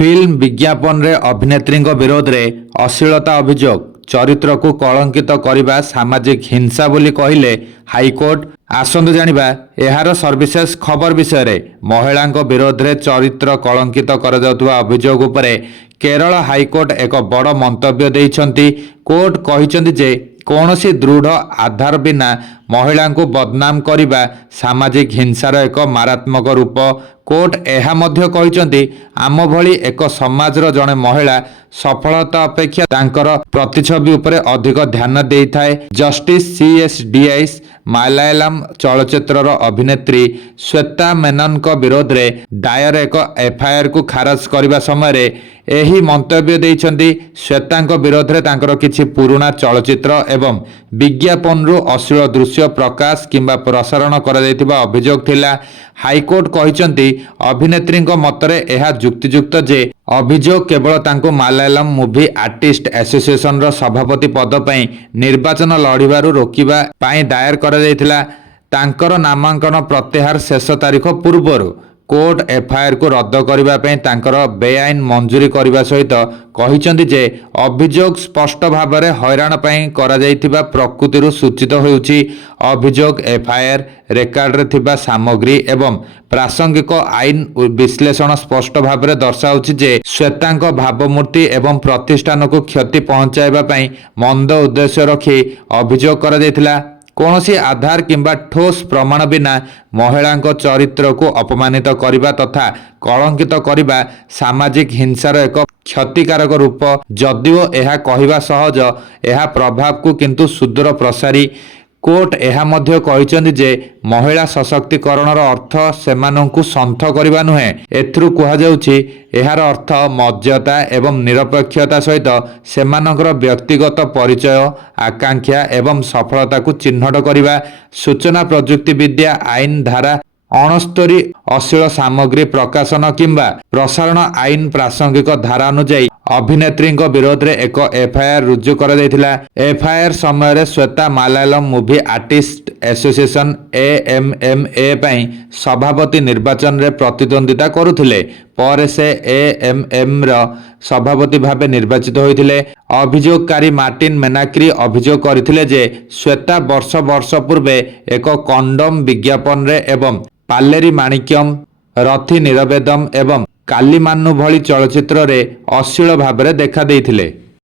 Film विज्ञापन रे अभिनेत्री विरोध में अश्लीलता अभियोग चरित्र को कलंकित करने सामाजिक हिंसा बोली कहले हाईकोर्ट। आसंतु जानिबा एहार सर्विसेस खबर विषय रे महिला विरोध में चरित्र कलंकित कर अभियोग उपरे केरल हाईकोर्ट एक बड़ मंतव्य देइछंती। कोर्ट कहिसंती जे कौनसी दृढ़ आधार बिना महिला को बदनाम करने सामाजिक हिंसार एक मारात्मक रूप। कोर्ट एहा मध्य कहिसंती आम भली एक समाजर जड़े महिला सफलता अपेक्षा तांकर प्रतिछवि उपरे अधिक ध्यान देइथाए। जस्टिस CSDS मलयालम चलचित्रर अभिनेत्री श्वेता मेनन विरोध में दायर एक FIR को खारज करने समय एही मंतव्य देइछंती। श्वेता विरोध में तांकर किछि पुराना चलचित्र एवं विज्ञापन अश्लील दृश्य प्रकाश किंबा प्रसारण करा जायतिबा अभियोग थिला। हाईकोर्ट कहिसंती अभिनेत्री मतरे एहा जुक्तियुक्त जे अभियोग केवल तांको मलयालम मूवी आर्टिस्ट एसोसिएशन रो सभापति पद पई निर्वाचन लड़िबारु रोकिबा पई दायर करा जायतिला। तांकर नामांकन प्रत्याहार शेष तारीख पूर्वरु कोर्ट FIR को रद्द करने तांकर बेआईन मंजूरी करने सहित कहिसंती जे अभियोग स्पष्ट भाव में हैरान पई करा जायतिबा प्रकृति सूचित होउछि। अभियोग FIR रेकर्ड रे थिबा सामग्री एवं प्रासंगिक आईन विश्लेषण स्पष्ट भाव में दर्शाउछि जे श्वेतांक भावमूर्ति एवं प्रतिष्ठान को क्षति पहुंचाइबा पई मंद उद्देश्य रखी अभियोग करा जायतिला। कौनसी आधार किंबा ठोस प्रमाण बिना महिला चरित्र को अपमानित करने तथा कलंकित करने सामाजिक हिंसार एक क्षतिकारक रूप। जदिओ यह कहवा सहज यह प्रभाव को किंतु सुदूर प्रसारी। कोर्ट एहा मध्य कहिसंती जे महिला सशक्तिकरणर अर्थ सेमानंकु संथ करबा नुहे। एथरु कुहा जाउछि एहार अर्थ मर्यादा एवं निरपेक्षता सहित सेमानकर व्यक्तिगत परिचय आकांक्षा एवं सफलता को चिन्हट करबा। सूचना प्रजुक्ति विद्या आईन धारा 69 अश्लील सामग्री प्रकाशन किंबा प्रसारण आईन प्रासंगिक धारा अनुଯାୟୀ अभिनेत्री विरोध में एक FIR रुजु कर FIR समय Shweta Malayalam movie artist association AMMA पई सभापति निर्वाचन रे प्रतिद्वंदिता करुथिले। पर से AMM रो सभापति भावे निर्वाचित होइथिले। अभियोगकारी मार्टिन मेनाक्री अभियोग करथिले जे श्वेता वर्ष वर्ष पूर्वे एक कंडोम विज्ञापन रे एवं पालेरी माणिक्यम रथी निरवेदम एवं कालीमानु भली चलचित्र रे अश्लील भाव में देखा देइथिले।